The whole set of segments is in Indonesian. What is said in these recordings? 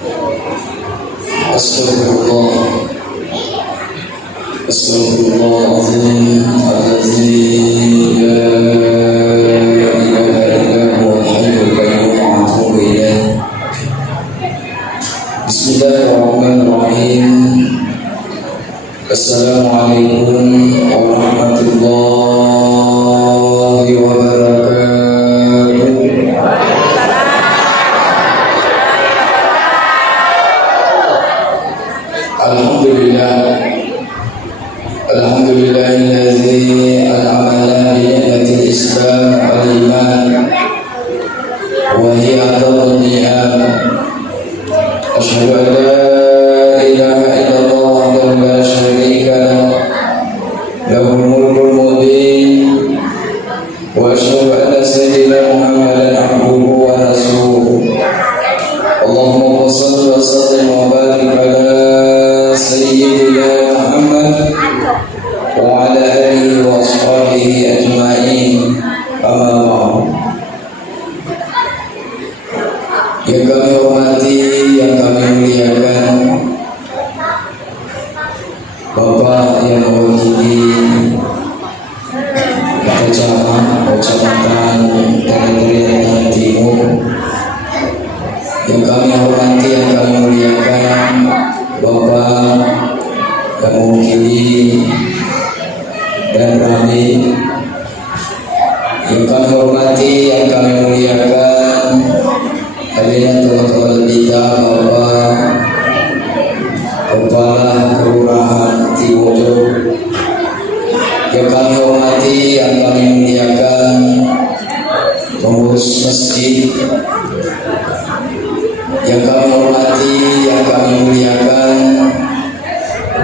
Astagfirullah, Astagfirullahaladzim, Al-Azim, La ilaha illa huwal hayyul qayyum, atubu ilaih. Bismillahirrahmanirrahim. Assalamualaikum warahmatullahi wabarakatuh. Alhamdulillah, alhamdulillahillazi an'amana bi ni'matil Islam wal iman wa hiya a'dhamu ni'am. Asyhadu an la ilaha illallah wahdahu la syarika lahu, lahul mulkul mubin, wa asyhadu anna sayyidina Muhammadan abduhu wa rasuluh. Allahumma shalli wa sallim wa barik ala Sayyidina Muhammad wa ala alihi wa ashabihi ajma'in. Amma ba'du. Yang kami hormati, yang kami muliakan, Bapak yang mewakili Kecamatan Teritorial Timur, yang kami hormati, yang kami muliakan, Bapak yang mewakili dan Rami, yang kami hormati, yang kami muliakan, hadirin teman-teman kita, Bapak Kepala Kelurahan Tiwojo, yang kami hormati, yang kami muliakan, pengurus masjid, yang kami hormati, yang kami muliakan,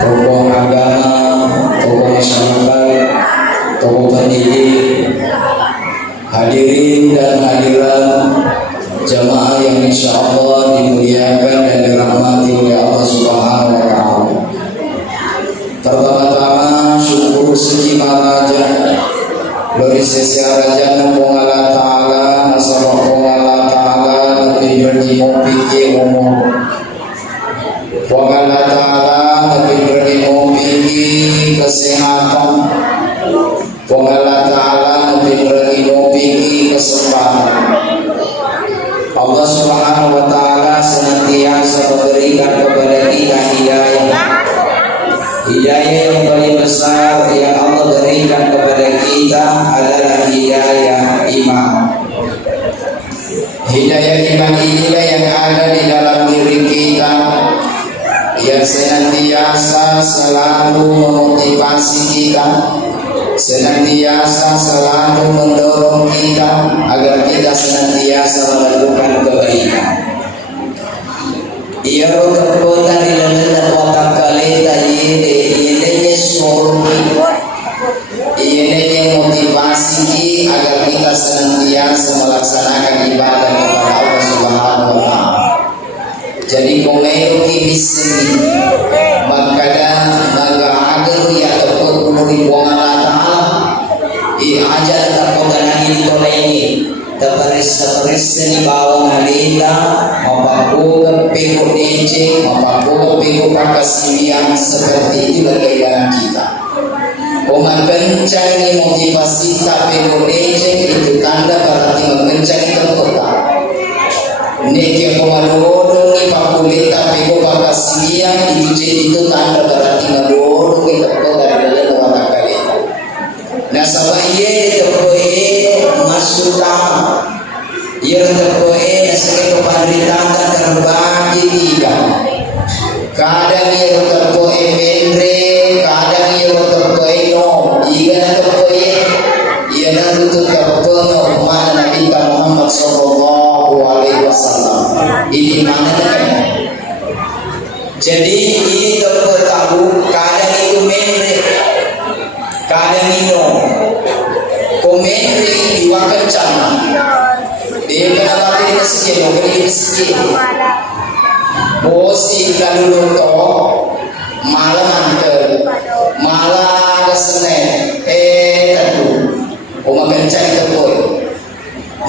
tokoh agama, tokoh masyarakat, tokoh pendidik, hadirin dan hadirat jamaah yang insya Allah dimuliakan dan dirahmati oleh Allah Subhanahu wa Ta'ala. Pertama-tama syukur suci maraja beri sesiara raja Allah Ta'ala, nasabah Allah Ta'ala, lebih berjimuk pikir umum Allah Ta'ala, lebih berjimuk pikir kesehatan Allah Ta'ala, lebih berjimuk pikir kesempatan. Allah Subhanahu wa Ta'ala senantiasa memberikan kepada kita hidayah yang paling besar yang Allah berikan kepada kita adalah hidayah iman. Hidayah iman inilah yang ada di dalam diri kita, yang senantiasa selalu memotivasi kita, senantiasa selalu mendorong kita agar kita senantiasa melakukan kebaikan. Ia berkebun dari lelah otak kali tadi ini surmi, ini motivasi agar kita senantiasa melaksanakan ibadah kepada Allah Subhanahu wa Ta'ala. Jadi komenu kisini makada naga agar ya tepuk muri Allah Ta'ala ajar terpegana ini toleni terperis ni bawang halita mapaku pekuk DJ mapaku pekuk kakasian seperti itulah keinginan kita. Mengencangi motivasi tak pekuk DJ itu tanda berarti mengencangi terpegah. Neki pengadodong ni pakulita pekuk kakasian itu tanda berarti mengadodong ni terpegah dari dalam kali. Nasabah ia terpegah masuk tamat. Yang terpoe sebagai pemerintahan terbagi tiga. Kadang yang terpoe mendre, kadang yang terpoe no. Ikan terpoe, ia nanti terpoe mana Nabi Muhammad Sallallahu Alaihi Wasallam. Ini mana kan? Jadi ini terpoe tahu. Kadang itu mendre, kadang itu komendre diwakil cana. Dia kata tadi meski, mungkin meski. Bosi kalau to malam antar, malam kesene, tentu. Oma kencang terpoi.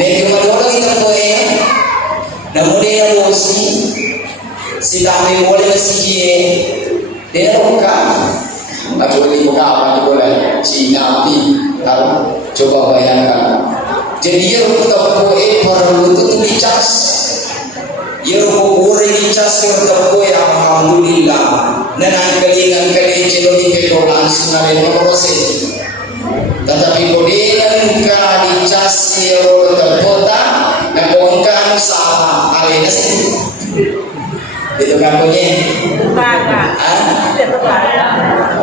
Nek cuma dua kita terpoi. Namun dia bosi, si kami boleh masih dia bukan atau di buka apa boleh si nabi coba bayangkan jadi tetap boleh perlu itu dicas boleh dicas tetap boleh alhamdulillah dan angkelingan celo di pekolan sungai proses tetapi boleh kan dicas tetap kota dan bongkar usaha alena sih itu kan punya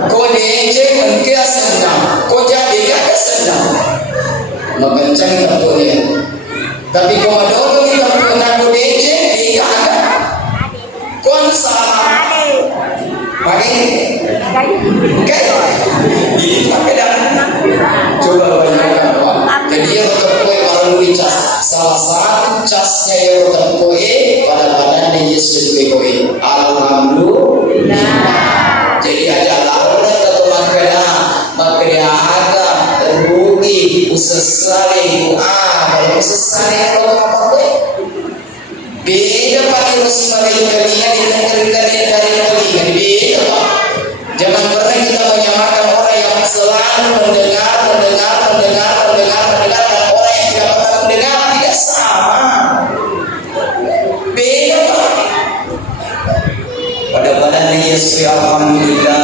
kau dece mungkin senang kau jadi gak senang mengencang tentunya tapi kau ada orang yang pernah kau dece dia ada kau salah pakai ini pakai dah coba bayangkan Pak jadi yang terkue baru dicas salah satu casnya yang terkue pada badan Yesus terkue alhamdulillah jadi ada lalu atau makanya ada rugi usesali kalau usesali kalau apa kue beda pakai usesali kalian di negeri dari kalian beda Pak jangan pernah kita menyamakan orang yang selalu mendengar dan orang yang tidak pernah mendengar tidak sama beda Pak pada badan Yesus alhamdulillah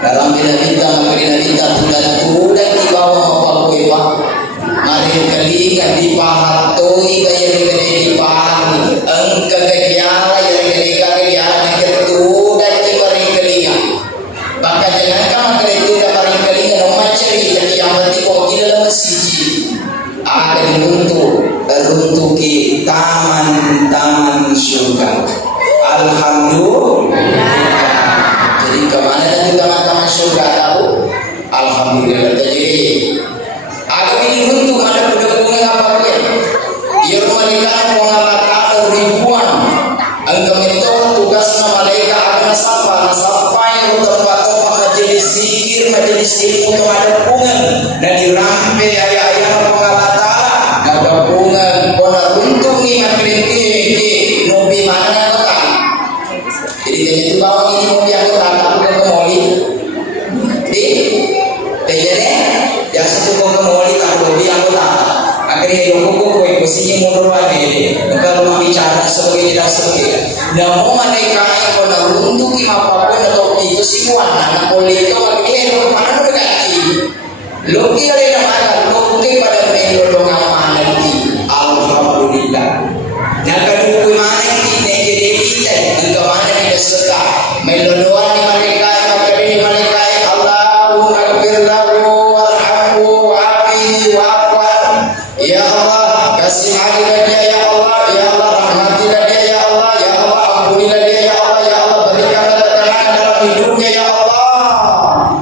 dalam bina-bina Tuhan kuda di bawah apa kue Pak mari kelingan dipahatoi gaya gede dipahami engka kegiara yang gede yang ketuda di mari kelingan bahkan jangan kamu ketuda mari kelingan macari tapi yang penting kau gila lemas siji ada runtuki taman surga alhamdulillah jadi kemana dan taman surga tahu alhamdulillah jadi ada ini untuk ada pendampingan apa pun ia mereka mengalahkan ribuan angka mentor tugas malaikat akan sapa yang tempat majelis zikir majelis ilmu untuk ada pungan dan dirampe ayat-ayat pengalatan ada pungan kona runtungi ngaklinki nobi mana kota jadi itu bawang ini nobi aku tak ke moli di tejane yang satu kau ke moli tak nobi aku tak akhirnya yang kau posisinya mundur lagi kalau mau bicara sebagai tidak sebagai dan mau mereka yang kona runtungi apapun atau itu sih anak moli itu akhirnya mana udah ganti loki ada yang mana loki pada menurut mana di alhamdulillah nak kedua mana kita jadi kita engkau mana kita serta melodoan di mereka di mereka Allahumma ghfirlahu warhamhu wa'afihi wa'afwan ya Allah kasih adillah dia ya Allah rahmatilah dia ya Allah ampunilah dia ya Allah berikanlah ketenangan dalam hidupnya ya Allah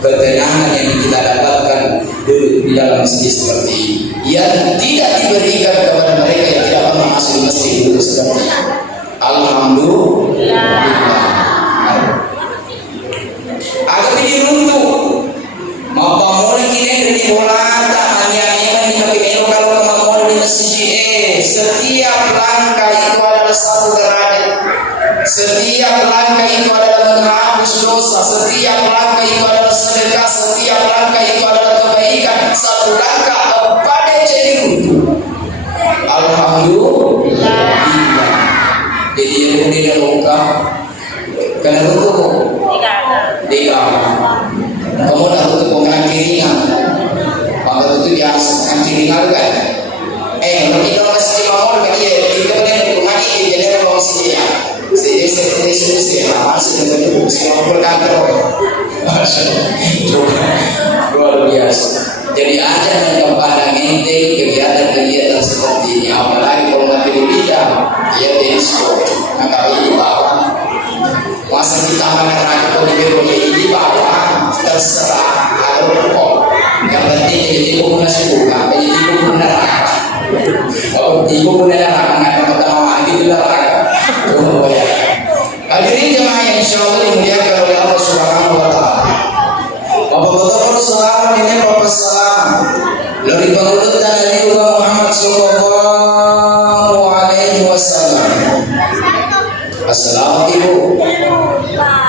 ketenangan yang kita dapatkan duduk di dalam masjid seperti ini yang tidak diberikan kepada mereka yang tidak pernah masuk masjid dulu seperti ini alhamdulillah agak ini runtuh mau pamulai kita dari bolata hanya di kaki kalau mau di masjid setiap langkah itu adalah satu derajat setiap langkah itu adalah menghapus dosa setiap langkah itu adalah sedekah setiap langkah itu adalah kebaikan satu langkah pada jadi runtuh alhamdulillah jadi yang kemudian lengkap karena runtuh tiga kamu dah runtuh pengenang kiringan maka itu biasa pengenang kiringan kan tapi kalau masih mau dengan dia tiga menit untuk ngaji jadi kalau masih dia masih dengan semua berkantor luar biasa jadi ada yang pandang ente kegiatan seperti ini apalagi kalau nanti bidang dia diskon maka ini bawah masa kita menerangkan kode di bawah terserah alkohol yang penting jadi ibu punya suka jadi ibu punya neraka ibu punya neraka nggak pertama mandi di neraka tunggu ya hadirin jemaah yang insyaallah dimuliakan oleh Allah Subhanahu wa taala Bapak betul salam ini Bapak salam dari pengurutan Nabi Muhammad sallallahu alaihi wasallam Assalamualaikum.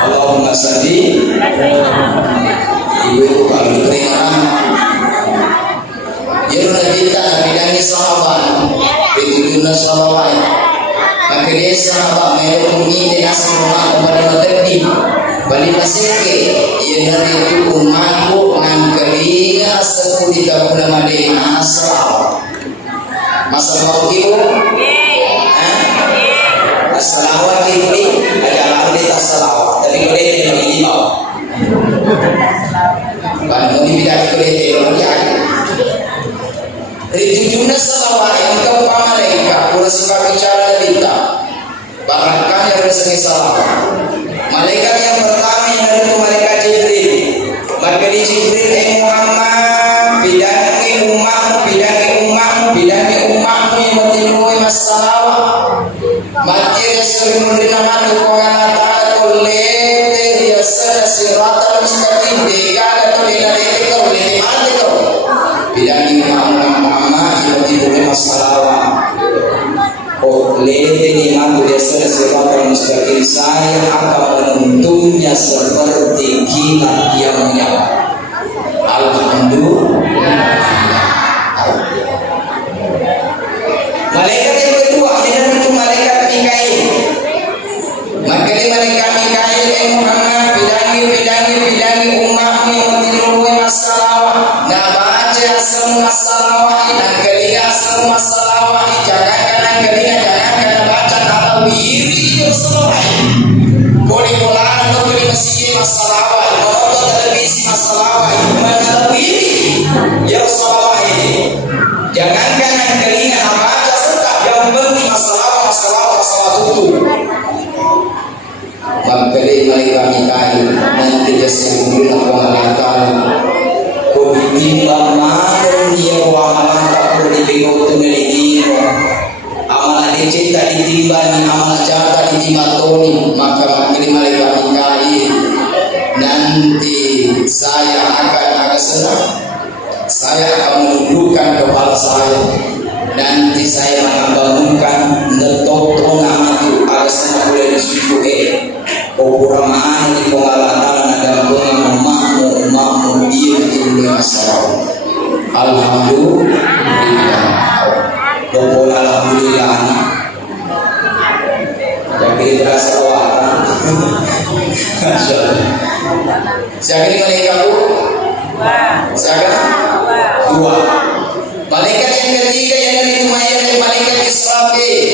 Allahumma salli. Ibu kalau diperingatkan dia kita bidangi sahabat itu juga sahabat maka dia sahabat melukumi dengan semua kembali mengerti balik masike ia dari itu umatku ngangkelinya sekuli tak pula madena asal masa mau ibu Assalamualaikum ada orang di tas salawat tapi kalau dia ini mau kalau di bidang itu dia Ritujuna salawat yang keempat mereka pula sebab bicara kita bahkan yang resmi salawat malaikat yang pertama yang dari itu malaikat Jibril maka di Jibril Muhammad bidangi umatmu yang bertinui masalah mati Rasul menerima dukungan atau lete biasa sirata mustaqim dega atau dari itu oleh mana itu bidangi masalah lete iman biasa sirata mustaqim saya akan menuntunnya seperti kilat yang menyala alhamdulillah. Malaikat yang kedua itu malaikat Mikail. Maka malaikat Mikail yang Muhammad bidangi umatmu yang mentirui masalah. Nah baca semua masalah dan kelinga semua masalah jangan baca kalau wiri semua. Boleh atau boleh masih masalah. Menonton televisi masalah. Mana wiri ya masalah ini. Jangankan kelinga baca yang penting masalah itu maka mereka nikahi nanti dia sendiri mengalahkan kau ditimbang makan dia wahalan tak boleh dibengkok dari dia amalan dicinta ditimbang amalan jahat ditimbang toni maka mereka nikahi nanti saya akan senang saya akan menundukkan kepala saya nanti saya mengabangunkan netoto nama itu alasnya boleh disujui orang di pengalatan ada emakmu dia itu masalah alhamdulillah pokok alhamdulillah jadi berasa watan siapa ini malaikat dua malaikat yang ketiga yang dari Tuhan malaikat Israfil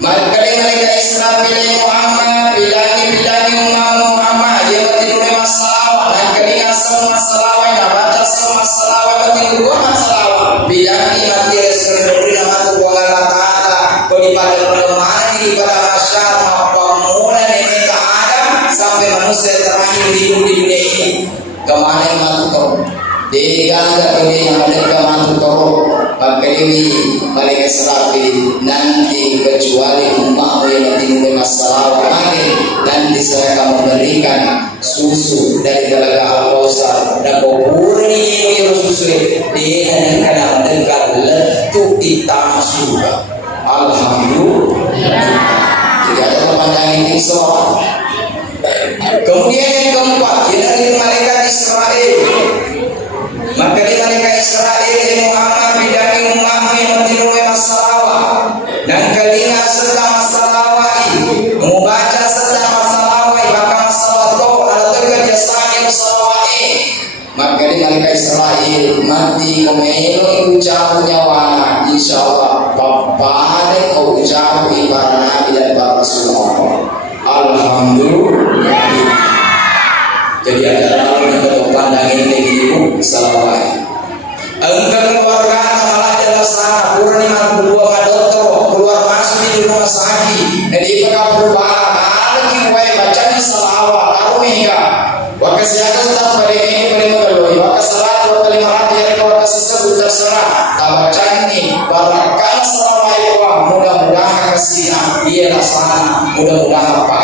maka malaikat Israfil yang Muhammad bidangi Muhammad yang bertindak masalah dan kelinga semua masalah yang baca semua masalah bertindak dua masalah bidangi mati Rasul nama Tuhan Allah Taala kau pada perkembangan di pada masyarakat pemula nenek Adam sampai manusia terakhir hidup di dunia ini kemana yang masuk Degangga ini yang ada kemantu toro Pakaiwi malaikat Israfil nanti kecuali umatmu yang bertindak masalah lagi nanti saya akan memberikan susu dari telaga Al-Kausar dan kubur ini yang susu dia dan kadang dekat letup di tanah surga alhamdulillah jadi ada pemandangan yang soal kemudian yang keempat dari malaikat Israel maka di malaikat Israel Muhammad bidangi umatmu yang bertindak masalah dan kelinga serta masalah membaca serta masalah bahkan masalah itu atau kerja sakit masalah maka di malaikat Israel mati memelo ucap nyawa insyaallah pada kau ucap para nabi dan para rasul alhamdulillah. Jadi ada orang yang berpandang ini ibu salah engkau keluarga malah jelas sana kurang kedua dokter keluar masuk di rumah sakit jadi mereka perubahan lagi wae bacanya salawat lalu hingga wakasiakan tetap pada ini pada mengeluh wakasalat waktu 500 yang kau tersebut terserah tak baca ini barakan salawat mudah-mudahan kesina ialah sana mudah-mudahan apa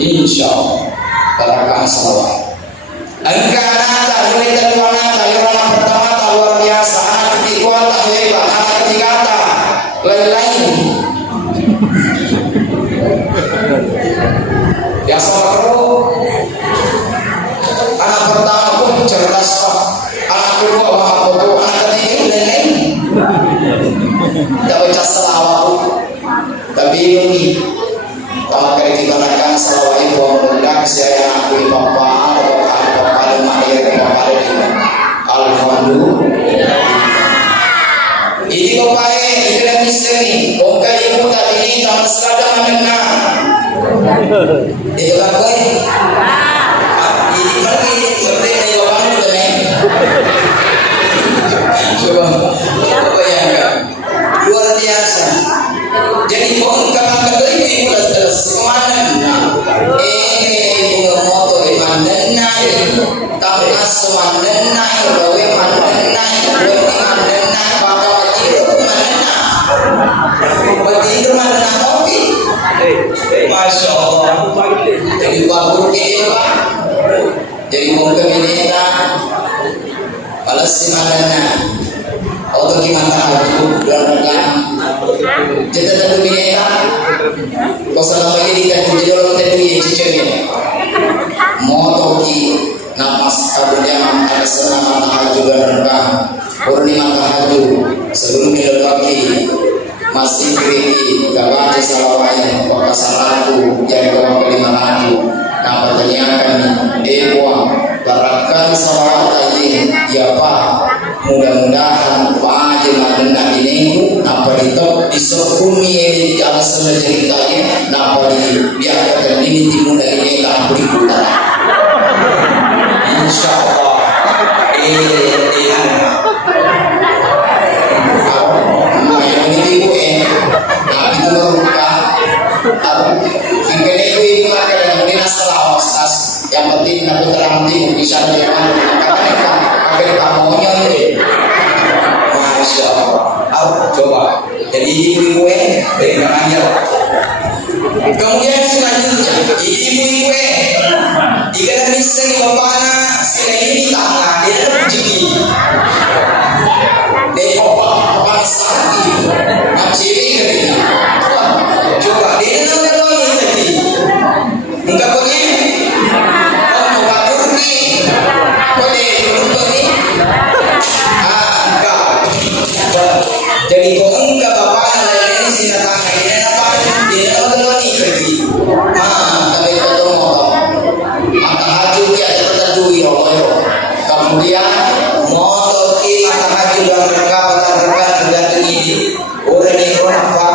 insyaallah barakan salawat engkau nata mulai dari nata yang pertama luar biasa anak ketiga tak hebat anak ketiga lain-lain binungi pamaka ikibarakan salawai buang mendak saya aku papa papa mahir papa ini alhamdulillah ini kopai iklan misteri okai ibu tadi ini tak selada mendengar itu kan boy ini pergi seperti ini orang juga nih coba bayangkan luar biasa. Jadi kau kapan kata ini jelas kemana? Ini moto mandana, tamas mandana, gawe mandana, mandana, bakal itu mandana. Begitu mandana kopi. Masya Allah. Jadi bagus ini pak. Jadi mau ke Minera, balas si mandana. Atau gimana aku dan kita tentu bineka kau salah lagi di kan jadi orang tentu yang cicengnya moto ki namas kabunya ada senama tahajud dan rendah purnima tahajud sebelum dilengkapi masih kiriki gak baca salawatnya maka salatu yang kau kelima ragu nah pertanyakan dewa barakan salawat ini ya pak mudah-mudahan wajib mendengar ini apa itu disokumi di atas ceritanya apa dibiarkan ini timur dari ini tak berikutan insya Allah yang ini ibu tapi itu merupakan tinggal ibu maka dengan dinas selawasas yang penting aku terang bisa jangan agar kamunya ini Masya Allah coba jadi ibu dengannya kemudian selanjutnya ibu jika ada misteri bapaknya selain ini tangan dia ada begini dia bapak sakit maciri katanya coba dia ada lagi tadi enggak punya mau batur nih boleh berubah nih jadi kau enggak bapak dan ini sinatang ini apa dia tahu ni pergi tapi betul motor maka haju dia ada terdui kemudian motor ki maka haju dan mereka tergantung ini orang ini orang apa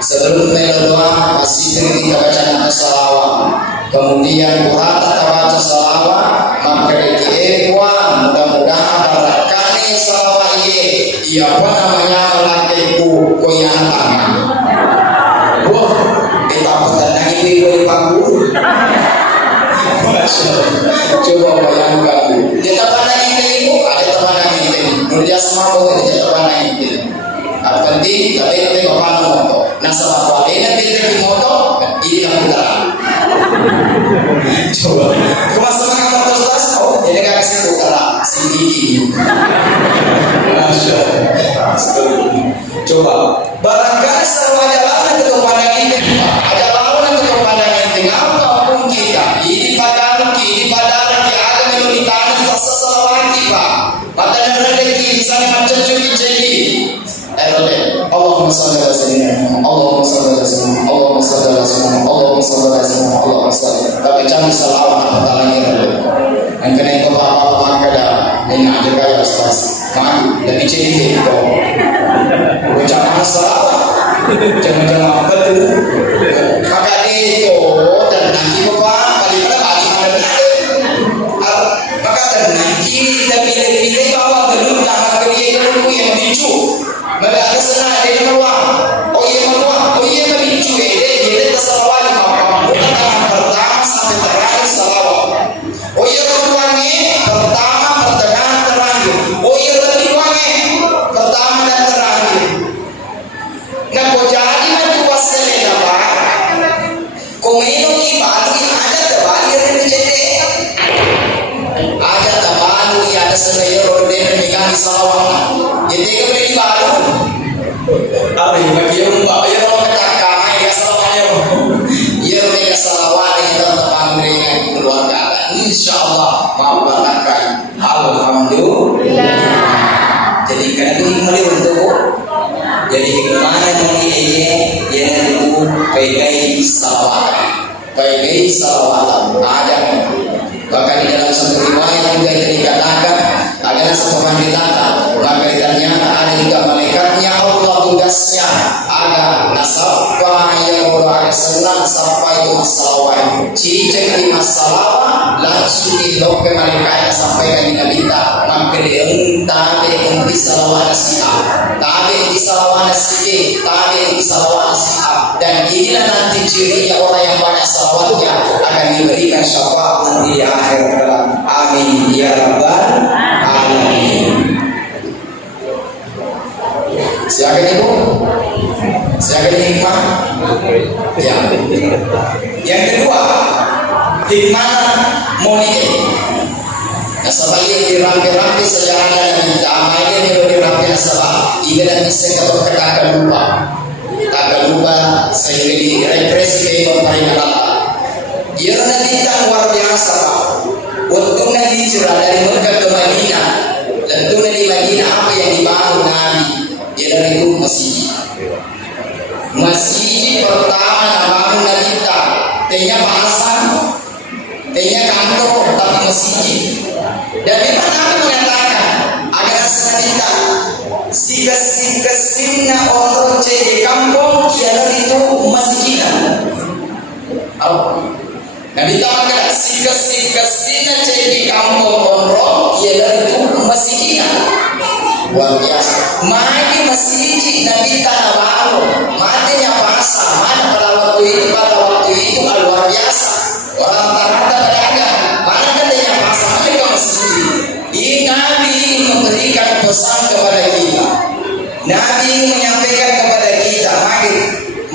sebelum doa masih tinggi bacaan salawat kemudian Quran baca salawat maka dikirimwa mudah-mudahan barakani salawat ini iya apa namanya lakiku koyang tangan wah kita petandang ibu di panggung coba bayangkan kita pandang ibu ada pandang ini mulia semua kita pandang ini penting tapi kita pandang moto nah sebab ini kita di moto ini yang utara coba kemasan moto setas jadi kan kasih utara sini coba barangkali selalu ada lawan ke kepada ini ada lawan ke kepada ini apapun kita ini pada ada melintang sesalawati pak pada rezeki misalnya macam cuci jadi Allahumma salli ala sayyidina Allahumma salli ala sayyidina Allahumma salli ala sayyidina Allahumma salli ala sayyidina Allahumma salli tapi jangan salawat apa talangnya dan kena itu apa kada ini aja kaya ustaz maju lebih ciri itu ucapan salawat jangan apa tuh maka itu dan nanti bapak paling pada bagi mana maka dan nanti kita pilih bawa belum jangan kerja dulu yang dicu maka ada senang dia keluar oh iya dicu dia tersalawat bapak tangan pertama sampai terakhir salawat oh iya keluarnya pertama pertengahan terakhir oh iya lebih pertama dan terakhir nah kau jadi nanti wasalnya pegai salawatan ada. Bahkan di dalam satu riwayat juga itu dikatakan adalah satu pendeta, maka ternyata ada juga malaikatnya Allah tugasnya ada nasabah yang orang senang sampai itu masalah cicek di masalah langsung diloke malaikatnya sampai ke dinamita maka tabe di salawana si'a tabe di salawana si'a tabe di salawana si'a dan inilah nanti cirinya orang yang banyak salawatnya akan diberikan syafaat nanti di akhir kelak. Amin ya rabbal alamin. Silakan ibu. Silakan hikmah. Ya. Yang kedua, hikmah maulid. Nasabah yang dirampi-rampi sejarah dan kita amalkan yang dirampi nasabah. Ini dan bisa kita katakan lupa. Tak lupa sehingga direpresi pemerintah. Ia nanti tak luar biasa. Waktu Nabi hijrah dari Mekah ke Madinah, tentu di Madinah apa yang dibangun Nabi? Ialah itu masjid. Masjid pertama yang bangun Nabi tak, tanya bahasa, tanya kantor, tapi masjid. Dan memang Nabi mengatakan agar sebenarnya si kesinnya orang di kampung ialah itu masjid. Nabi tahu si kesinnya di kampung orang ialah itu masjid. Luar biasa. Mati masjid Nabi tanah baru, matinya bahasa, mana pada waktu itu luar biasa. Orang rata-rata berdagang, mana katanya bahasa mereka masjid. Ini Nabi memberikan pesan kepada kita. Nabi menyampaikan kepada kita,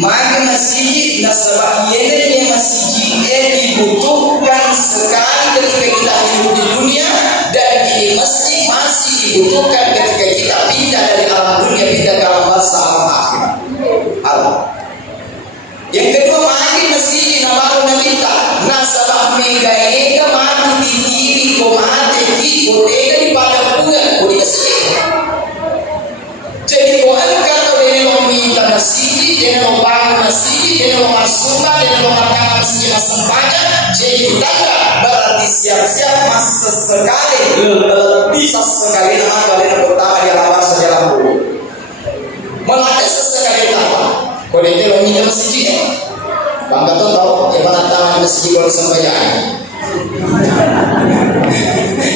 mari masjid nasabah ini masjid dibutuhkan sekali ketika kita hidup di dunia dan ini masjid masih dibutuhkan ketika kita pindah dari alam dunia pindah ke alam bangsa alam akhirat. Yang kedua, mari masjid nabaru nabita nasabah mega mati di diri mati di bodega di padang bulan di masjid. Jadi orang kata dia minta masjid, dia bangun masjid, dia masukkan, dia mengatakan masjid sempurna. Jadi tanda berarti siap-siap masa sekali, bisa sekali nama kalian pertama di alam saja lampu. Melatih sesekali apa? Kalau dia minta masjid, bangga tahu yang mana tahu masjid kalau sembahyang.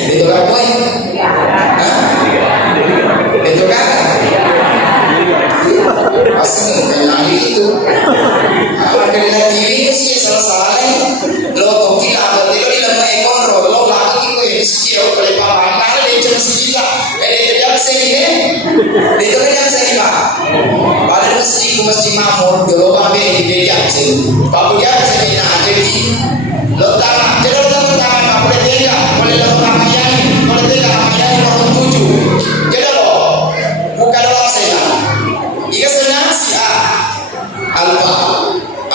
Itu kan poin? Itu kan? Asal kenali itu apa kena diri sih salah lo kok apa lo di dalam ekor lo lagi itu yang sih lo boleh paman ada di dalam sini lah di dalam sini di dalam sini lah pada masjid makmur lo ambil di dia sini baru dia sini nak jadi lo tangan jadi lo tangan boleh tinggal boleh lo ramayan boleh tinggal ramayan nomor 7 jadi lo bukan lo saya jika senang si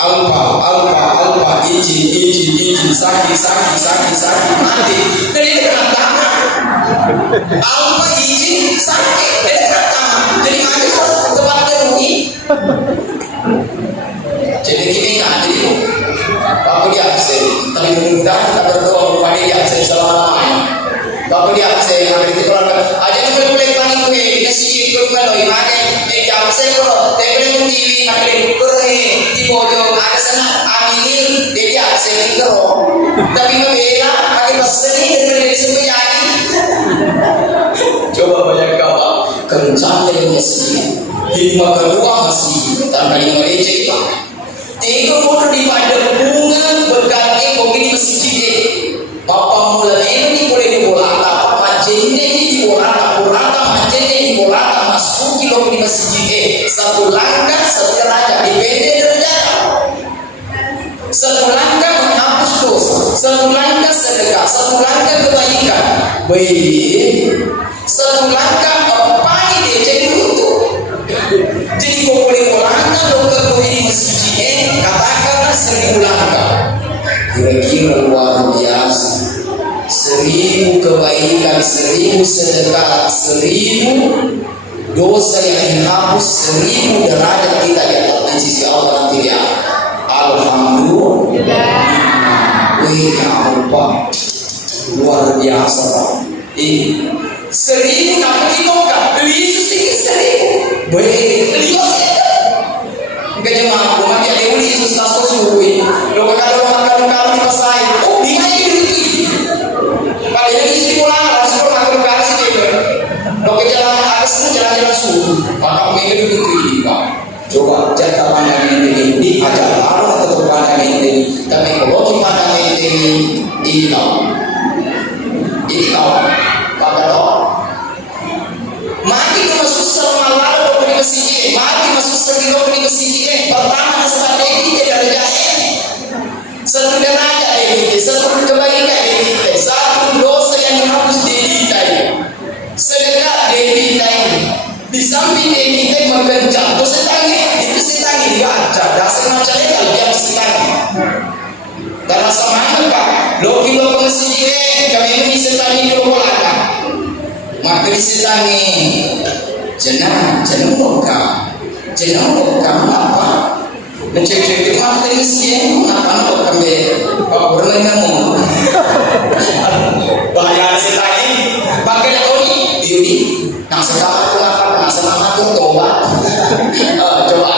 alfa iji saki mati jadi dia kena tangan alfa iji saki dia kena tangan jadi mati tempat teruni jadi gini kan jadi bapak dia tapi mudah kita berdoa kepada dia selama-lamanya bapak dia ngambil itu kalau aja boleh paling gue nasi itu kalau ibadah jam kalau tebel TV makin kurang di pojok ada sana angin dia sering kero tapi membela pakai beseni dengan sembahyang coba bayangkan apa kencang dari masjid hikmah kedua masjid tanpa dimeleceh kita tiga motor di padang bunga berganti begini masjid bapak mulai ini boleh dibolata majene ini dibolata majene dibolata masuk kilo di masjid satu langkah satu derajat dipendek derajat satu langkah menghapus dosa satu langkah sedekah satu langkah kebaikan baik satu langkah apa ini jadi itu jadi kau boleh melangkah dokter kau di masjid katakanlah 1000 langkah kira-kira luar biasa 1000 kebaikan 1000 sedekah 1000 dosa yang dihapus 1000 derajat kita di atas sisi Allah nanti ya Wah, luar biasa Pak. 1.000 dapat dibuka, beli Yesus ini 1.000. Baik, beli Yesus. Enggak cuma aku mati ada uli Yesus tas suwi. Lo kalau makan di pasai, oh dia itu. Padahal di sini pulang langsung makan kasih dia. Lo ke jalan atas jalan-jalan suwi. Maka menjadi itu Pak. Coba jaga pandangan ini, diajak Allah tetap pandangan ini. Tapi kalau kita pandangan ini tahu. Maka mati cuma susah malah di masjid, mati masuk sedih di masjid. Pertama sahabat ini tidak ada satu deraja ini, satu kebaikan ini, satu dosa yang harus dihintai, sedekah dihintai. Di samping dihintai menggenjam, itu setangi dibaca, dasar macamnya kalau dia setangi. Karena sama Pak, lo kilo ke masjid, kami ini setangi dulu belakang. Maka disetangi jenang apa mencek-cek itu apa tadi mesin apa kami Pak Purna ngomong bahaya setangi pakai lagi ini nang sekarang apa nang semangat tuh tobat coba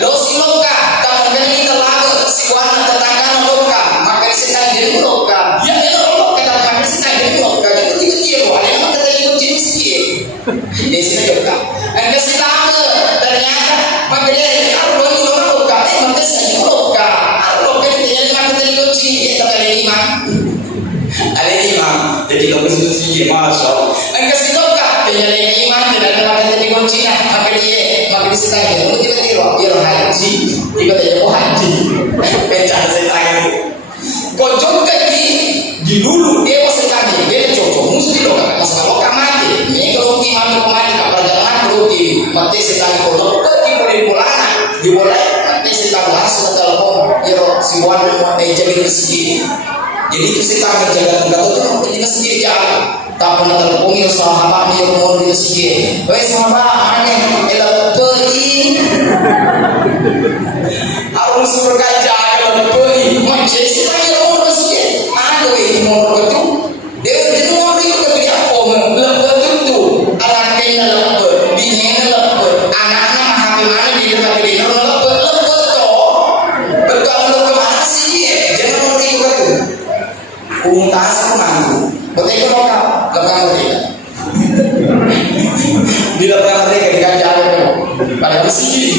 lo siloka tangan kami terlalu siwana tetangga loka maka disetangi jadi loka ya loka tangan disetangi loka itu tiga-tiga ada yang kata kunci sikit di sini juga anda silang ternyata maka dia arwah itu loka maka saya loka itu jadi maka tadi kunci itu ada lima jadi loka itu sikit masuk anda si loka jadi lima tidak ada maka tadi kunci maka dia silang itu tiba-tiba haji tiba-tiba haji pencah setangi kocok kaki di dulu dia setangi dia cocok mesti loka masalah loka mati ini kalau timang kemana perjalanan pergi mati setangi kocok kaki boleh pulana diboleh mati setangi langsung telepon si buan mau jadi rezeki jadi itu setangi jaga enggak tahu itu rezeki jalan tak pernah telepon sahabat dia mau rezeki sahabat mana elapoi harus berkaca elapoi macam setangi mau rezeki ada ini mau betul dia mau itu kerja om lepet itu anaknya lepet bininya lepet anaknya mahal mana dia dekat dia lepet toh betul lu kemana sih jangan mau itu betul untas mantu betul kau belakang mereka di belakang mereka di jalan itu pada masjid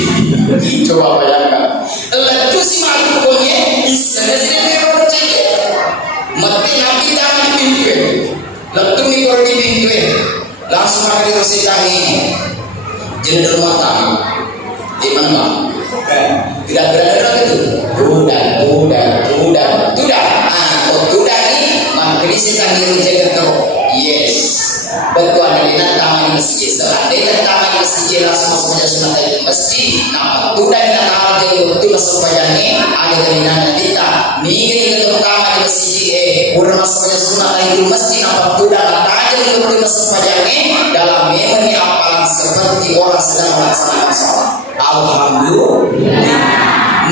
coba bayangkan lalu si mantu punya bisa sih percaya mati nabi tangan di pintu lalu mikor di pintu langsung ada di setangi jadi dalam mata di mana tidak berada itu tudah ini maka di setangi menjaga kau yes betul ada di tangan di masjid setelah di tangan di masjid langsung masuk saja sunat di masjid nampak tudah di tangan jadi waktu masuk pajangnya ada kelinangan kita nih pertama di masjid udah masuk saja sunat di masjid nampak tudah aja di masuk pajangnya dalam memang apalan seperti orang sedang melaksanakan sholat alhamdulillah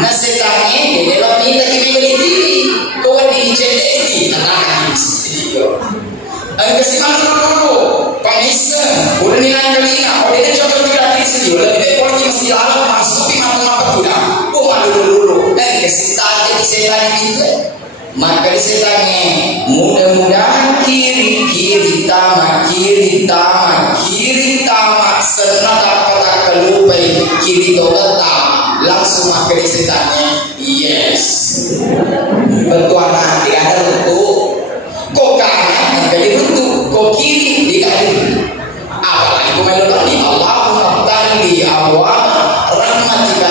nasetannya di dalam minta kita berdiri kau dijadi tangan di masjid ang kasihan dulu pangisa udah nilai kelina udah dia coba tidak di sini lebih baik kalau dia masih alam masuk di mata kuda malu dulu dan kesitaan jadi setan itu maka disetannya mudah-mudahan kiri tamak serta dapat kelupai kiri doa tamak langsung maka disetannya yes betul anak tidak ada betul kok kanan jadi runtuh kok kiri tidak ada runtuh apalagi kumelokani Allahumma tali awal rahmatika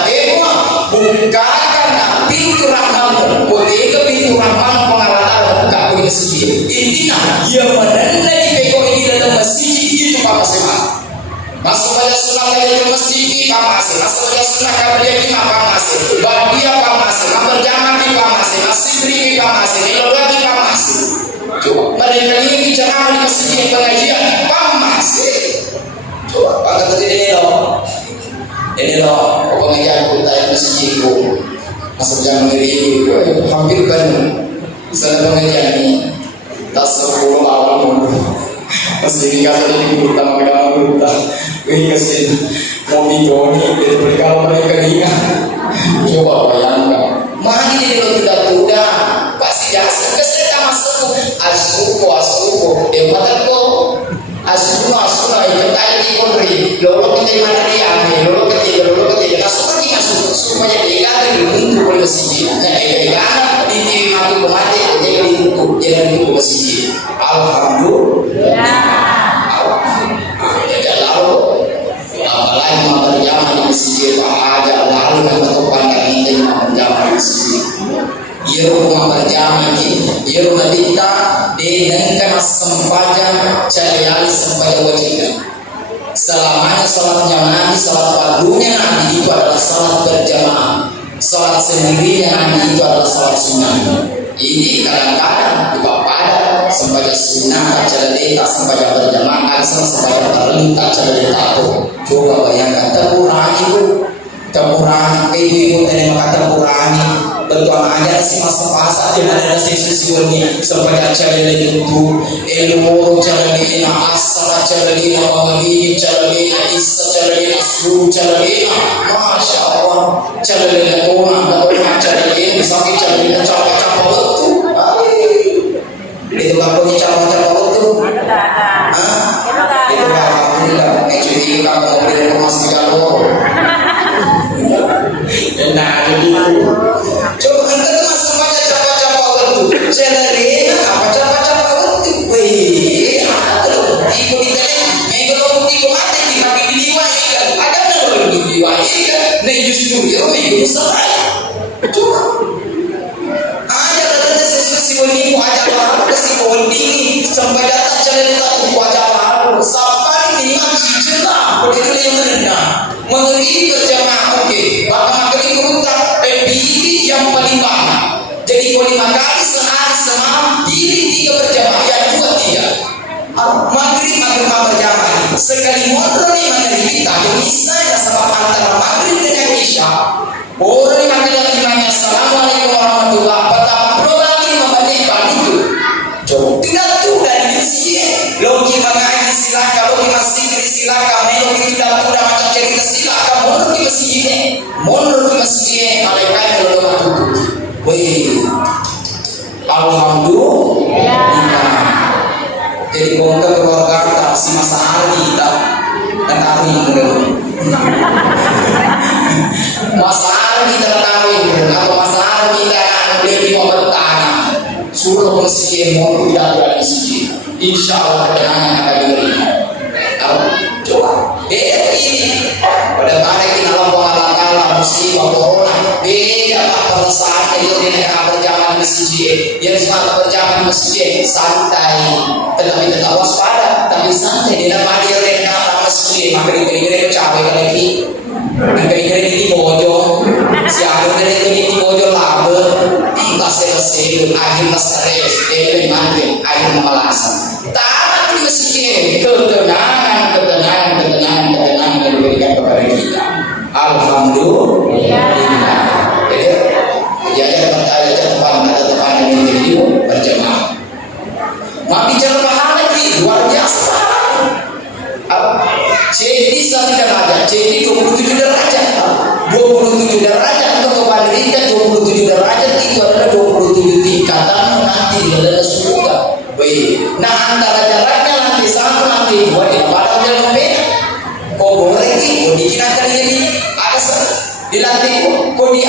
bukakan pintu rahmatmu ke pintu rahmatmu pengalatan buka di masjid intinya yang menanda di peko ini dalam masjid itu pak masih masuk pada sunat dari masjid kita masih masuk pada sunat kabilah kita masih bahagia kita masih berjamaah kita masih beri kita masih nilai kita masih coba mereka ini bicara di masjid pengajian masih coba pakai tadi ini loh pengajian kita yang masjid itu masuk jam diri hampir penuh Sana pengajian ini tas 10 awal mulu. Masih di kata ini guru utama guru utama. Ini kasih mobil Joni itu beli kalau mereka ingat. Coba bayangkan. Mari di tunda-tunda pasti dasar keserta masuk asuko mataku asuko itu tadi di konri lolo kita mana dia lolo kita asuko supaya dia untuk bersih nah kan di mati mati dia untuk jalan untuk bersih alhamdulillah ya lalu apalagi mau berjamaah di masjid ada lalu yang bertopang ini mau berjamaah di masjid Yeru berjamaah Yeru nadita dengan sempaja cariali sempaja wajibnya selamanya salat jamaah salat fardunya nanti itu adalah salat berjamaah salat sendirinya nanti itu adalah salat sunnah ini kadang-kadang di pada sempaja sunnah cara deta sempaja berjamaah asal sempaja terlintas cara deta coba bayangkan terkurangi ibu dari maka terkurangi tentu aja sih masa pasar dengan ada sisi ini sebagai cara itu ilmu cara ini asal cara ini mengini cara ini isa cara ini su cara ini masya Allah cara ini orang cara ini sampai cara ini capa-capa betul itu nggak punya capa-capa betul itu alhamdulillah jadi kamu mau beri informasi kalau nah begitu coba kita masuk aja capa-capa betul celerina apa capa-capa betul wih ibu ditanya kalau ibu mati di kaki diwajibkan ada nggak diwajibkan nah justru dia ibu salah coba ada katanya sesuatu wanimu ada apa kasih wani sampai datang celerina itu ada apa sampai ini masih jelas begitu yang menendang mengeri berjamaah oke maka makan kurutang pilih yang paling banyak jadi kalau 5 kali sehari semalam pilih 3 berjamaah yang 2 tidak maghrib berjamaah sekali motor nih maghrib kita misalnya sebab antara maghrib dengan isya orang yang akan dimanya assalamualaikum warahmatullahi wabarakatuh lagi membandingkan itu coba tidak tuh dari sini logi mengaji silakan logi masih silakan logi tidak sudah macam cerita silakan mundur di masjid malaikat kalau masuk wih alhamdulillah jadi bongkar keluarga si masa hari kita dan hari masa hari kita tahu atau masa hari kita beli mau bertanya suruh masjid mau tidak masjid insya Allah ketenangan akan diberikan coba beda ini pada balik di dalam pengalaman musibah corona beda pada saat itu di negara berjamaah di masjid yang semua berjamaah di masjid santai tetapi tetap waspada tapi santai di dalam hadir di negara masjid maka dikira-kira cawe lagi dan kira-kira di bojong siapa dari di bojong laba entah selesai akhir stres dari maghrib akhir malasan tamat di masjid ketenangan yang diberikan kepada kita alhamdulillah jadi ada teman yang menjadi berjamaah mau bicara pahala ini luar biasa jadi tidak ada jadi 27 derajat 27 derajat untuk kepada 27 derajat itu adalah 27 tingkatan nanti di dalam surga nah antara jaraknya nanti 1 nanti 2 di padang jalan beda kok boleh ini dikirakan jadi ada di lantai kok di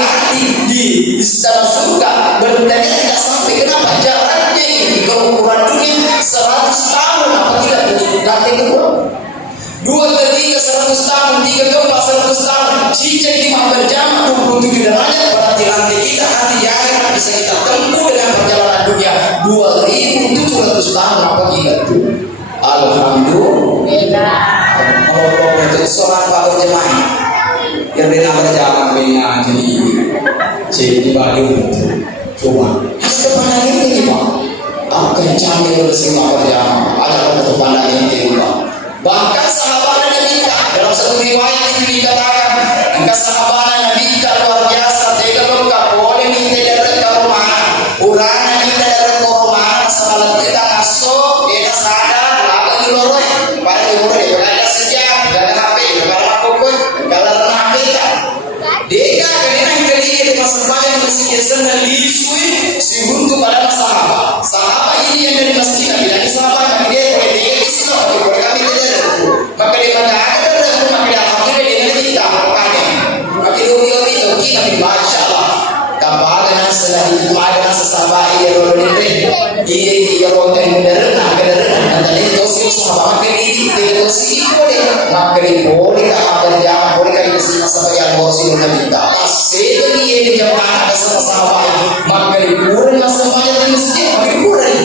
dalam surga berbeda tidak sampai kenapa jaraknya ini kalau ukuran dunia 100 tahun apa tidak di lantai kedua 2 ke 3 100 tahun 3 ke 4 100 tahun jika kita berjamaah 27 derajat berarti lantai kita nanti di akhir bisa kita tempuh dengan perjalanan dunia 2700 tahun apa kita itu alhamdulillah kalau untuk sholat pak berjamaah yang rela berjamaah dengan jadi balik coba ada pandangan ini pak akan canggih bersama berjamaah ada pandangan ini pak bahkan sahabat Nabi dalam satu riwayat itu dikatakan angka sahabat Nabi luar biasa tega lengkap boleh minta dari rumah urana minta dari sahabat Herodo ini Herodo yang benar nanti tosi sama kiri tosi boleh ngakiri boleh kerja boleh kerja sama sama yang bosi untuk kita asal ini jamaah sama makari kurang masalahnya di masjid makari kurang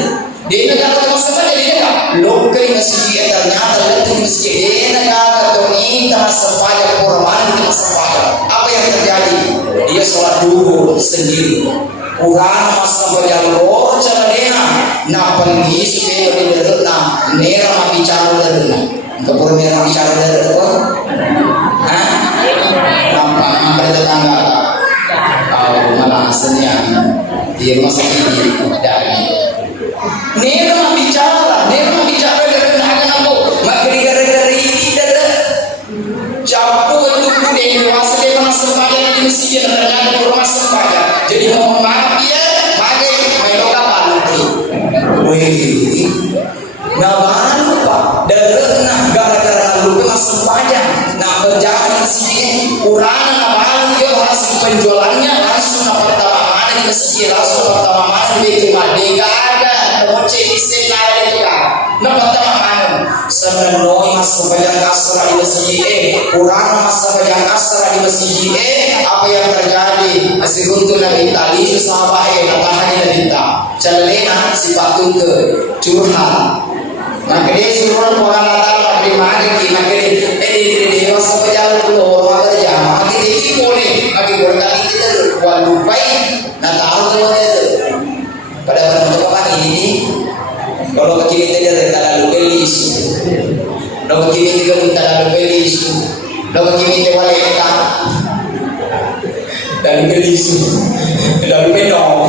dia negara masalahnya dia tak lokai masjid ternyata itu masjid dia negara ini masalahnya kurang itu masalahnya apa yang terjadi dia sholat duhur sendiri kurang masalahnya loh cara dia nak pergi supaya dia derna nera bicara derna kepura nera bicara derna nampak tetangga malah hasilnya dia masa ini dari nera bicara dari aku maka gara-gara ini dari campur itu dia masa dia masa banyak di masjid ternyata rumah sebanyak jadi mohon maaf dia pakai melo kapal itu wih nah lupa darah gara-gara lu masa banyak nah berjalan sini kurang nah dia langsung penjualannya langsung pertama mana di masjid langsung pertama mana di Baitul Maqdis enggak ada moce di sana itu kan nah pertama mana sebenarnya masa banyak asra di masjid kurang masa banyak asra di masjid apa yang terjadi masih untuk Nabi tali sahabat natahan Nabi ta calena sifat tunggu curhat nah dia suruh orang Natal di mana di dia masa berjalan dulu orang kerja maka kita boleh kali kita lupai Natal tu itu pada pertemuan ini kalau kita tidak terlalu belis kalau kita tidak terlalu belis kalau kita walita dan belis dan menong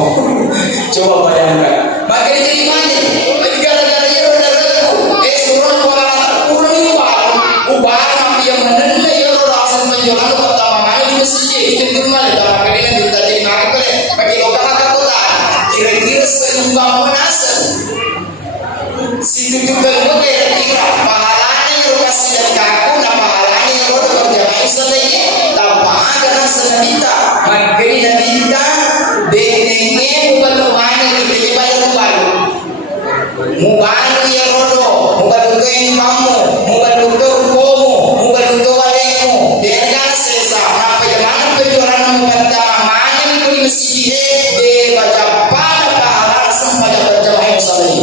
coba bayangkan maka jadi mana gara-gara dia suruh orang ubah yang menenda ya rasa menjual pertama kali di masjid itu mana tak pakai dengan kita jadi pakai orang kota kira-kira seimbang menasab situ juga lo kira-kira pahalanya yang kasih dan kaku nah pahalanya yang lo berjamaah selagi tanpa ada rasa nabita makanya nabita denengnya bukan kita bayar baru mubalu ya rodo mubalu ke kamu mubalu ke komu mubalu ke walemu dengan sesa apa yang mana penjualan pertama mana itu di masjid de baca pada pahala sampai berjamaah sekali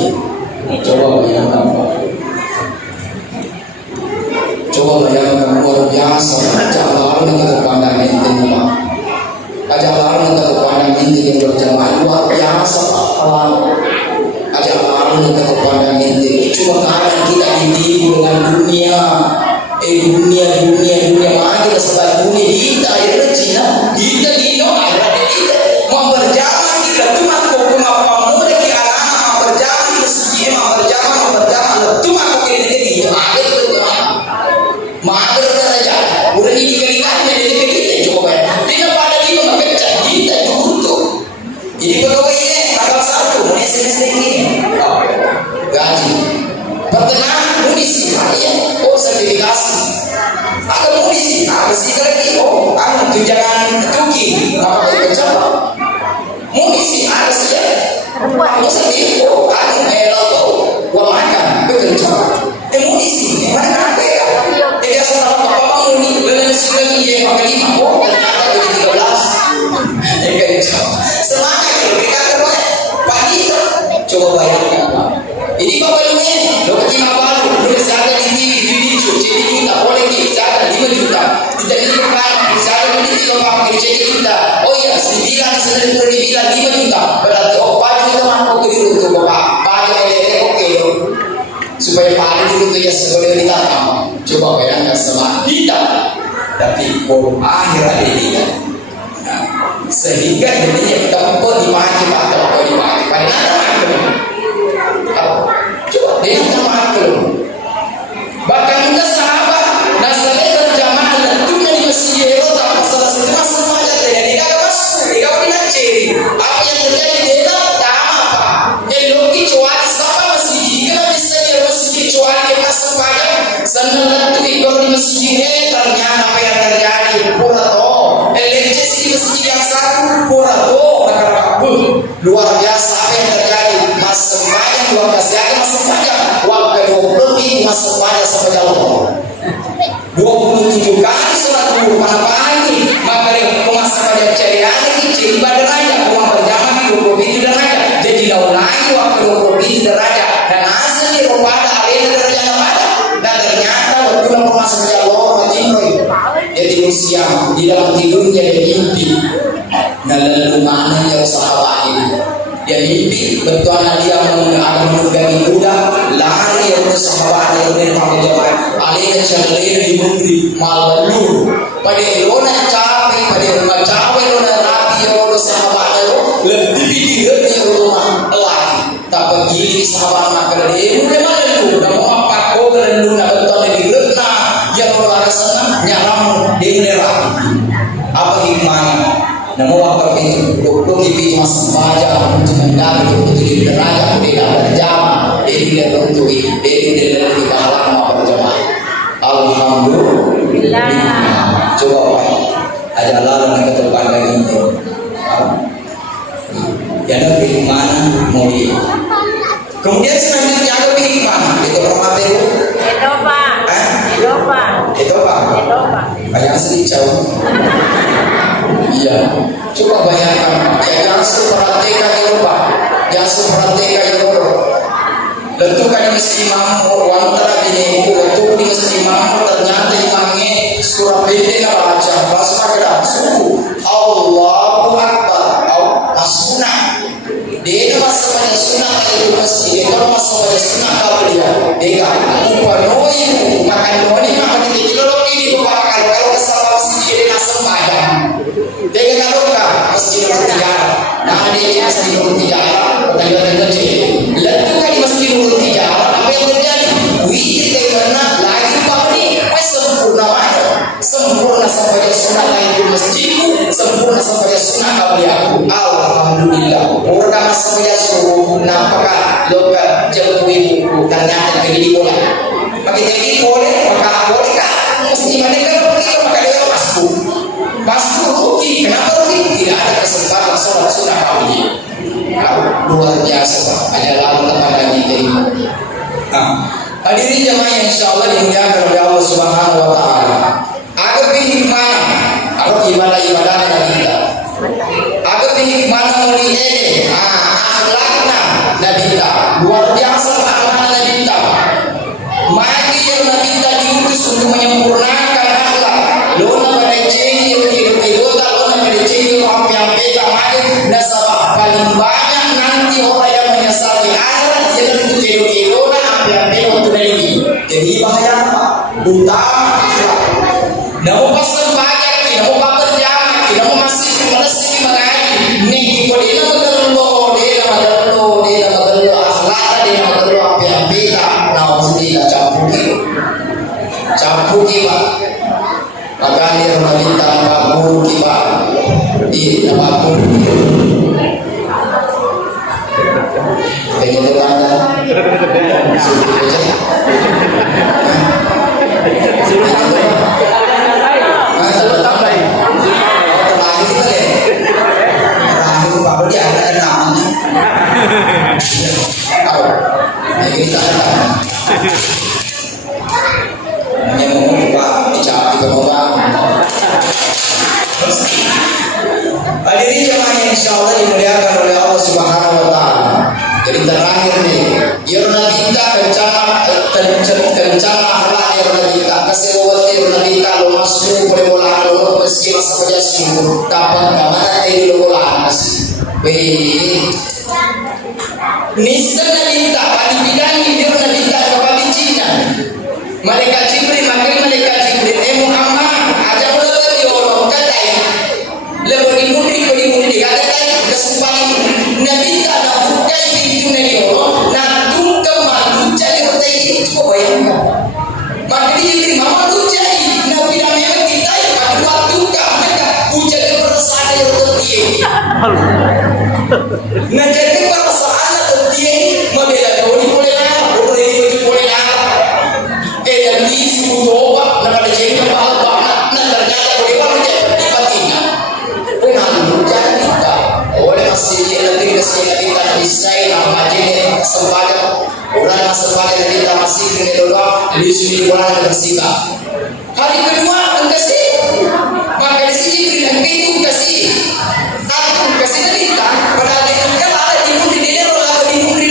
coba bayangkan luar biasa jalan dengan pandang ente jalan dengan pandang ente yang berjamaah luar biasa ajaran kita kepada ente cuma karena kita ditipu dengan dunia mana kita sebab dunia kita ya Cina kita dino ada kita mau berjalan kita cuma kok apa muda ke anak mau berjalan kita sendiri mau berjalan cuma kok kita itu ada berjalan mager saja udah ini keringat jadi kita coba bayar dia pada kita mengecek kita untuk jadi pegawainya tanggal 1 SMS ini gaji pertengahan munisi ya sertifikasi ada munisi sih lagi tunjangan tuki apa itu coba munisi ada sih kamu sendiri gua makan bekerja munisi mana ada ya dia sama bapak muni dengan lagi dia makan 5 ternyata jadi 13 semangat mereka terus pagi coba bayangkan ini bapak lu kena baru lu ada di TV di video jadi juta boleh kita ada 5 juta kita ini kan bisa ada di TV bapak jadi juta oh ya 9 dibilang 5 juta berarti 4 juta mampu ke dulu tuh bapak bagi oleh oke supaya paling dulu tuh ya sebelum ditangkap coba bayangkan sama kita tapi akhir ada dia sehingga jadinya tempat dipakai paling ada maklum coba dia maklum bahkan juga sahabat nasalnya berjamaah dan tunda di masjid Heroda salah satu masalah saja tidak masuk tidak boleh ciri apa yang terjadi dia tak apa yang logi cuali sama masjid kenapa bisa di masjid cuali yang masuk pada sanad itu ikut di masjid ternyata apa yang terjadi pura elektrisi di masjid yang satu pura luar biasa lebih derajat dan hasilnya kepada alih derajat pada dan ternyata waktu lalu masuk ke Allah Timroy dia tidur siang di dalam tidurnya dia mimpi dan lalu mana yang sahabat ini dia mimpi betul dia akan menunggangi kuda lari untuk sahabat yang berpanggung jawab alih jalan di negeri malu pada lona capek pada rumah capek lona rapi lona sahabat lebih di rumah lagi tak begini sahabat maka dia memang lalu dah mau apa kau lalu nak betul di rena yang orang sana nyaram di neraka apa hikmahnya namo apa itu doktor itu masih baca untuk mendapat untuk di neraka tidak berjamaah dia untuk dia di pahala mau berjamaah alhamdulillah coba Pak ada lalu nak ketepan lagi ini yang pilih mana mau dia kemudian selanjutnya ada pilih mana itu orang apa itu itu banyak sedih jauh iya coba bayangkan yang sepertikan Eropa yang sepertikan Eropa letukan mesti mampu antara ini letuk di mesti mampu ternyata imamnya surah pendek baca bahasa keras sungguh Allahu Akbar sunnah dia masa pada sunnah itu mesti dia kalau masa pada sunnah kalau dia upanoi makan noni makan di lorok ini kalau kesalahan mesti dia nasab ada dia kalau mesti nurut tiara nah dia mesti nurut tiara tanda kecil lalu kan mesti nurut tiara apa yang terjadi wih karena lagi pagi sempurna sampai sunnah itu masjidku sempurna sampai sunnah kau alhamdulillah orang sampai suruh nampakkan loka jauh ibu ternyata jadi boleh pakai jadi boleh maka boleh kan mesti mereka pergi maka dia masuk rugi kenapa rugi tidak ada kesempatan sholat sunnah kau luar biasa hanya lalu kepada kita hadirin jemaah yang insyaallah dimuliakan oleh Allah Subhanahu wa taala ada hikmah atau ibadah kita ada hikmah muri ini akhlakna nabi kita luar biasa akhlak nabi kita mati yang nabi kita diutus untuk menyempurnakan akhlak lona pada ciri hidup kita lona pada ciri apa yang kita mati nasabah paling banyak nanti orang yang menyesali akhirat yang itu kilo-kilona apa yang kita waktu dari jadi bahaya apa utama akhlak namun pasal banyak namun papar jamak namun masih mengaji nih kalau dia magallo akhlak dia magallo apa yang beda namun tidak campuki pak makanya orang minta kabur kita di apapun pengen tertanda hadirin jemaah yang insyaallah dimuliakan oleh Allah Subhanahu wa taala. Jadi terakhir nih, Yorna kita kencana akhlak Yorna kita kesewat Yorna kita lo masuk boleh bola lo meski masa kerja syukur kapan kamana tadi lo bola masih. Nisa kita pada bidang Yorna kita kepada Cina. Malaikat Jibril makin malaikat Jibril Muhammad aja udah di orang kata lebih murid dikatakan kesempatan Nabi tak ada bukan pintu dari orang nak tungkam malu jadi hotel itu bayangkan maka dia beri mama tu jadi Nabi dah memang kita maka waktu mereka ujar perasaan yang tertiap nak jadi perasaan tertiap membela kau ni boleh dan di suruh doa nak ada jadi apa nak ternyata boleh menjadi pentingnya jadi kita oleh masih nanti kita desain majene sempadan orang sempadan kita masih kena doa di sini orang bersihkan hari kedua kasih maka di sini bilang itu kasih aku kasih kita pada ada di murid dia orang di murid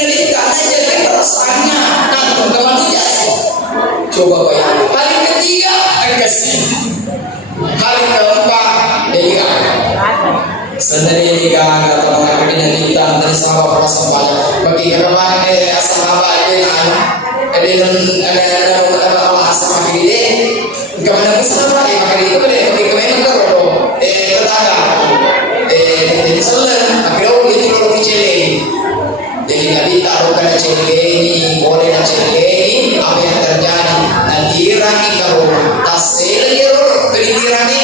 Jadi kan atau mengakhiri kita dari sahabat para sahabat bagi kerabat sahabat itu ada apa asal akhiri deh kemana sahabat akhiri itu boleh bagi kemana kalau tetangga jadi selain akhirnya itu kalau kecil jadi nggak ditaruh pada cile ini boleh nak cile ini apa yang terjadi nanti rangi kalau tas lagi kelindirannya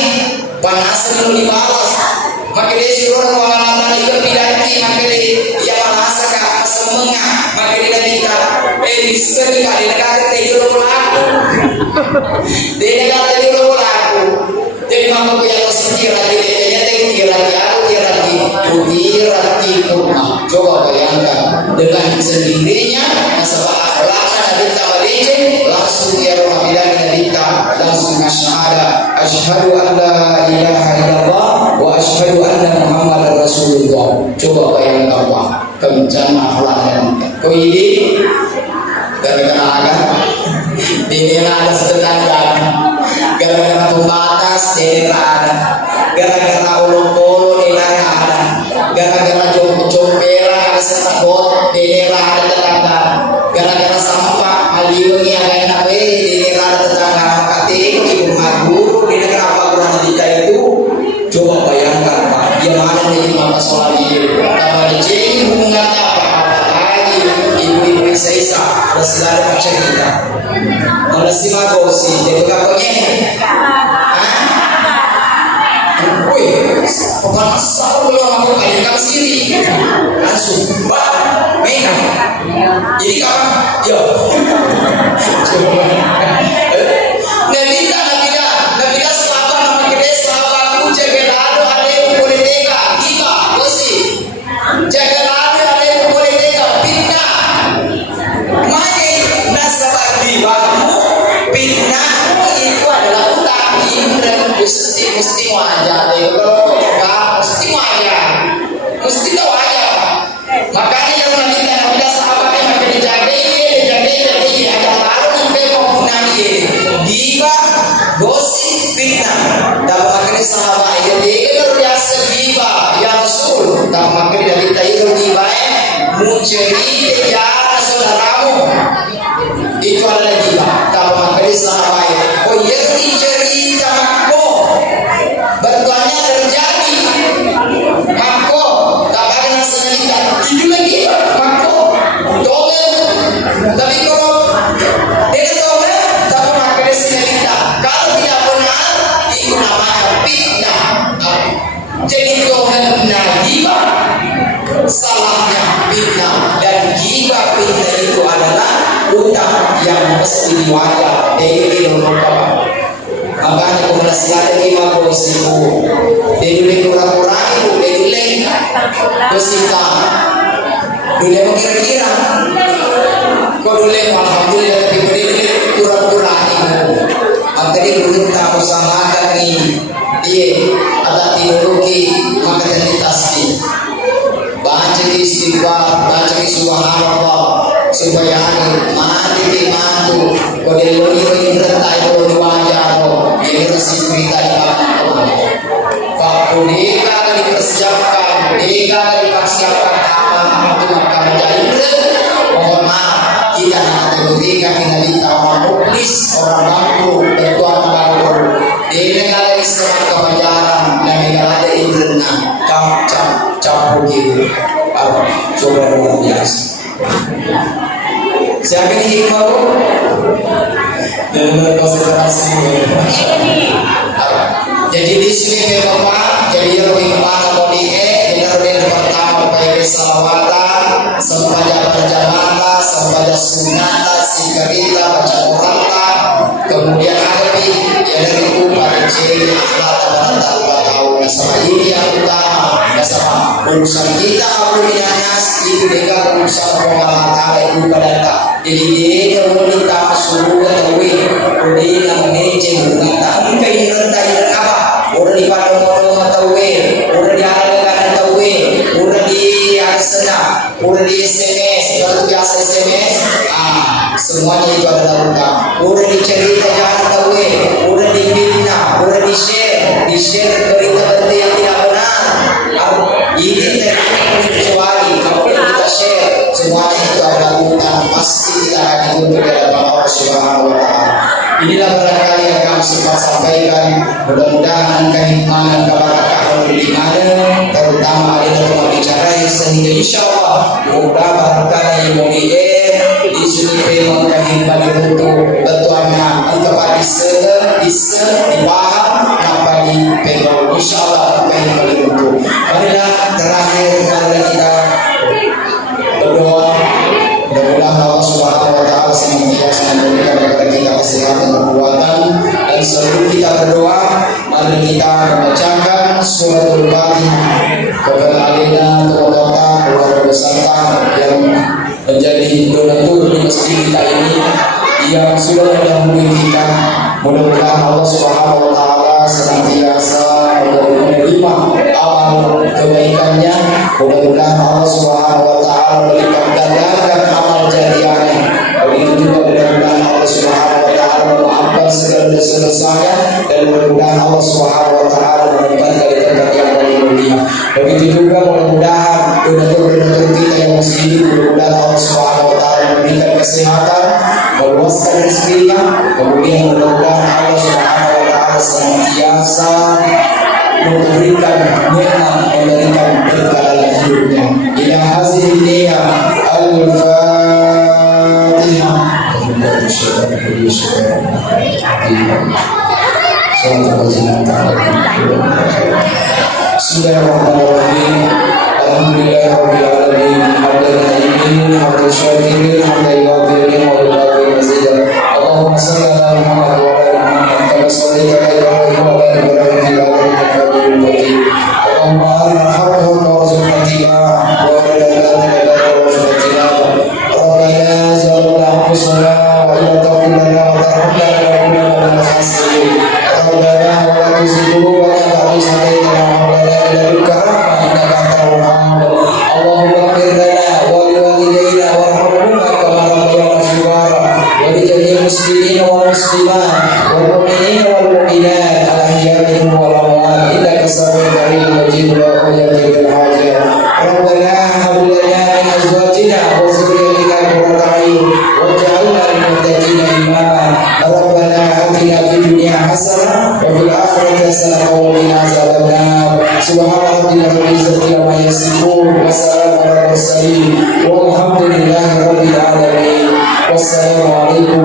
panas itu dibalas maka dia suruh pengalaman itu pidanti maka dia merasa kak semangat maka dia minta bisa nggak dia kata tidur pelaku dia kata tidur pelaku jadi maka yang sendiri dia tirati purna coba bayangkan dengan sendirinya nasabah akhlaknya Nabi Tawarije langsung dia rumah bilang Nabi langsung asyhadu asyhadu an la ilaha illallah wa asyhadu anna muhammadar rasulullah. Coba bayangkan Pak kencang akhlaknya kau ini gara-gara agak daerah ada sedangkan gara-gara pembatas daerah ada gara-gara ulung-ulung daerah ada gara-gara jompera ada setakot daerah ada tetangga gara-gara sampah aliwengi ada enak daerah ada tetangga kating ibu maguru di negara apa kurang dita itu coba bayangkan Pak yang ada di mata sholat itu kalau ada jadi hubungan apa lagi ibu-ibu isa ada selada cerita ada simagosi dia berkapanya pokoknya sahur belum aku bayangkan sendiri langsung mbak memang jadi kapan ya Nabila sahabat nama kita sahabatku jaga lalu ada yang boleh tega kita bosi jaga lalu ada yang boleh tega pindah mari nasabah ribamu pindahmu itu adalah utang indra mesti wajah deh kalau mesti tahu aja makanya kalau Nabi sahabatnya makin dijaga ada baru sampai mau punah giba gosip fitnah dan makin sahabat jadi luar biasa giba ya Rasul dan makin dari tayyib giba mencari jalan saudaramu itu adalah giba dan makin sahabat oh ya cerita makko bertuanya terjadi makko tak ada nasionalitas itu lagi makko dolen tapi kalau dia dolen tapi makin nasionalitas kalau tidak benar itu namanya fitnah jadi dolen benar giba salahnya fitnah dan giba fitnah itu adalah utang yang mesti diwajar dari lupa makanya komunikasi ada lima posibu dari kurang-kurang itu dari kesita dulu kira-kira kok dulu alhamdulillah tapi dari kurang-kurang itu akhirnya dulu tak usahakan nih dia ada teknologi maka jadi tasbih baca istighfar baca subhanallah supaya mati di mantu kode lori rentai kalau diwajar ini resmi berita di bawah Pak Kunika akan dipersiapkan Kunika akan dipersiapkan apa itu akan menjadi mohon maaf kita kategorikan kita minta orang muklis orang bangkrut bertuan bangkrut di negara Islam kebajaran dan negara ada interna campur gitu coba luar biasa siapa ini hikmah dan konsentrasi jadi di sini Bapak jadi yang pertama yang pertama pakai salawatan sembahyang berjamaah sembahyang sunnah sikarita baca Quran kemudian api ya dari itu pada ciri akhlak dan tahu nasabah ini yang utama nasabah urusan kita aluminannya itu dengan urusan Allah itu pada jadi dia meminta suruh ketahui dia namanya cenderung tak mungkin rentai apa udah di padang ketahui udah di ada ketahui udah di sana udah di SMS baru biasa SMS semuanya itu adalah udah dicerita jangan ketahui udah di fitnah udah di share berita-berita yang tidak benar ini Inilah barangkali yang kami sempat sampaikan. Mudah-mudahan kehikmatan keberkahan di mana terutama ada dalam bicara sehingga insya Allah mudah barangkali yang di sini memang kehikmatan itu betuannya kepada isa dipaham apa di pegang insya Allah kehikmatan itu. Marilah terakhir kali kita berdoa. Mudah-mudahan Allah Subhanahu wa taala senantiasa memberikan kepada kita kesehatan dan kekuatan. Dan sebelum kita berdoa, mari kita membacakan suratul Fatihah kepada alina kepada keluarga beserta yang menjadi donatur di masjid kita ini yang sudah mendahului kita. Mudah-mudahan Allah Subhanahu wa taala senantiasa menerima amal kebaikannya. Mudah-mudahan Allah Subhanahu wa taala memberikan gandakan amal jariahnya. Begitu juga mudah-mudahan Allah Subhanahu wa taala memaafkan segala dosa-dosanya dan mudah-mudahan Allah Subhanahu wa taala memberikan dari tempat yang paling mulia. Begitu juga mudah-mudahan donatur-donatur kita yang masih hidup, mudah-mudahan Allah Subhanahu wa taala memberikan kesehatan, meluaskan rezekinya, kemudian mudah-mudahan Allah Subhanahu wa taala senantiasa memberikan nikmat, memberikan berkah dalam hidupnya. Ila hazil niyah al-Fatihah. Bismillahirrahmanirrahim. Alhamdulillahirabbil alamin. Hamdan naimin, hamdan syakirin, hamdan yaghfirin wa yughfir mazidan. Allahumma shalli ala Muhammad wa ala Muhammad kama shallaita ala Ibrahim wa ala Ibrahim fil alamin innaka Hamidum Majid. Allahumma arina al-haqqa haqqan warzuqna ittiba'ah wa arina al-batila batilan warzuqna ijtinabah. Rabbana zalamna anfusana wa illam taghfir lana wa tarhamna lanakunanna minal khasirin. Rabbana wa la tuzigh qulubana ba'da idh hadaytana wa hab lana min ladunka rahmah innaka antal wahhab. Allahumma ighfir lana wa liwalidayna warhamhuma kama rabbayana shighara wa li jami'il muslimina wal muslimat wal mu'minina wal mu'minat al-ahya'i minhum wal amwat innaka sami'un qarib mujib du'a ya qabil hajat. Rabbana hab lana min azwajina wa dhurriyyatina qurrata a'yun waj'alna lil muttaqina imama. Rabbana atina fid dunya hasanah wa fil akhirati hasanah wa qina adzabannar. Subhana rabbika rabbil izzati amma yasifun wa salamun alal mursalin walhamdulillahi rabbil alamin. Wassalamu alaikum